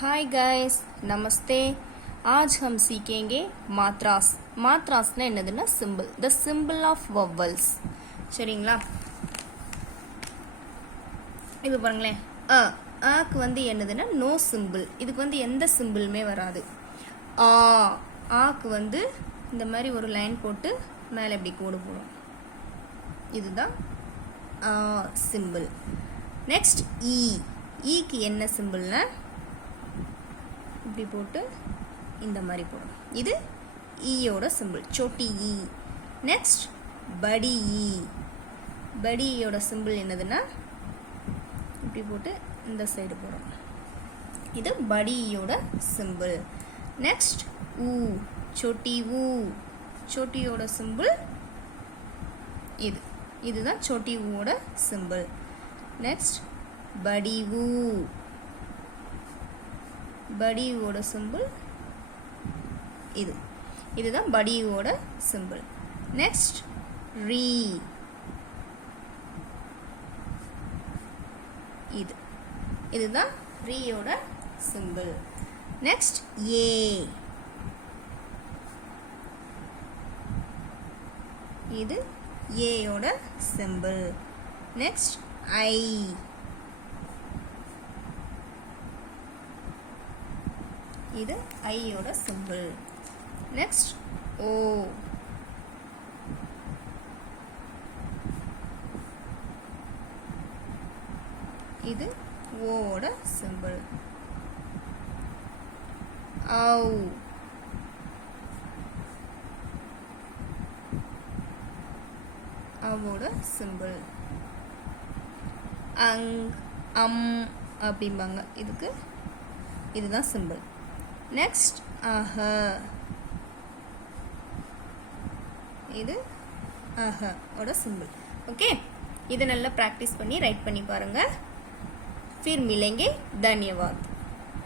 Hi guys नमस्ते। आज हम सीखेंगे मात्रास। மாத்ராஸ்னா என்னதுன்னா simple, the simple of vowels. சரிங்களா? இப்போ பாருங்களேன், ஆக்கு வந்து என்னதுன்னா நோ சிம்பிள். இதுக்கு வந்து எந்த சிம்பிளுமே வராது. ஆக்கு வந்து இந்த மாதிரி ஒரு லைன் போட்டு மேலே இப்படி கோடு போடும். இதுதான் சிம்பிள். நெக்ஸ்ட் ஈக்கு என்ன சிம்பிள்னா இப்படி போட்டு இந்த மாதிரி போடும். இது ஈயோட சிம்பிள், சோட்டி ஈ. நெக்ஸ்ட் படி ஈ. படியோட சிம்பிள் என்னதுன்னா இப்படி போட்டு இந்த சைடு போடும். இது படியோட சிம்பிள். நெக்ஸ்ட் ஊ, சோட்டி ஊ. சோட்டியோட சிம்பிள் இது. இதுதான் சோட்டி ஊவோட சிம்பிள். நெக்ஸ்ட் படி ஊ. படியோட சிம்பிள் இது. இதுதான் படியோட சிம்பிள். நெக்ஸ்ட் ரீ. இது. இதுதான் ரீயோட சிம்பிள். நெக்ஸ்ட் ஏ. இது ஏயோட சிம்பிள். நெக்ஸ்ட் ஐ. இது ஐயோட சிம்பிள். நெக்ஸ்ட் ஓ. இது ஓவோட சிம்பிள். ஔ. அவோட சிம்பிள். அங், அம் அப்படிம்பாங்க. இதுக்கு இதுதான் சிம்பிள். நெக்ஸ்ட் அஹ. இது அஹ ஓட சிம்பிள். ஓகே, இதை நல்லா ப்ராக்டிஸ் பண்ணி ரைட் பண்ணி பாருங்க. फिर मिलेंगे. धन्यवाद.